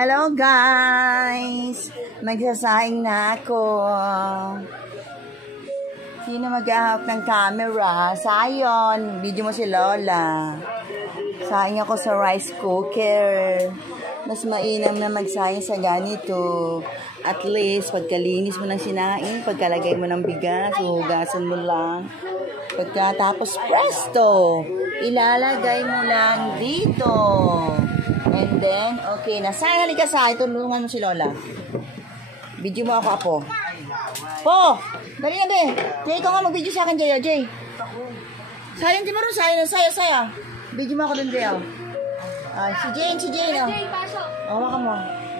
Hello guys! Magsasaing na ako. Sino mag-ahawak ng camera? Sayon! Video mo si Lola. Saing ako sa rice cooker. Mas mainam na magsaing sa ganito. At least, pagkalinis mo ng sinaing, pagkalagay mo ng bigas, hugasan mo lang. Pagkatapos, presto! Ilalagay mo lang dito. And then, okay na. Say, halika sa tulungan mo si Lola. Video mo ako, Apo. Po! Dali na, be. Jay, ikaw nga mag-video sa akin, Jay. Jay. Sayang, di mo rin. Saya. Video mo ako dun, Jay. Si Jane, oh. Awa ka mo.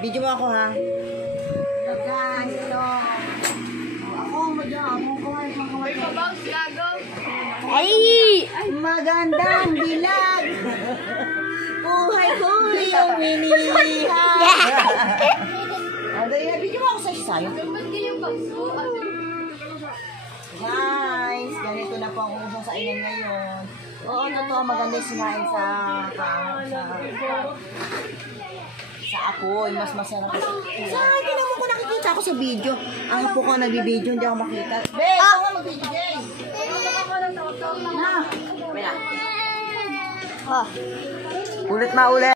Video mo ako, ha. Ito. Ako, ay! Magandang bilag! Buhay ko yung miniha! Video mo ako sa isayo. Guys, ganito na po ang usong sa ilan ngayon. Oo, totoo, maganda sinain sa apoy, mas masarap. Saan, tinan mo ko nakikita ako sa video. Ang po ko nag-video, hindi ako makita. Be, ikaw nga mag-video, Jay. Ulit maulit.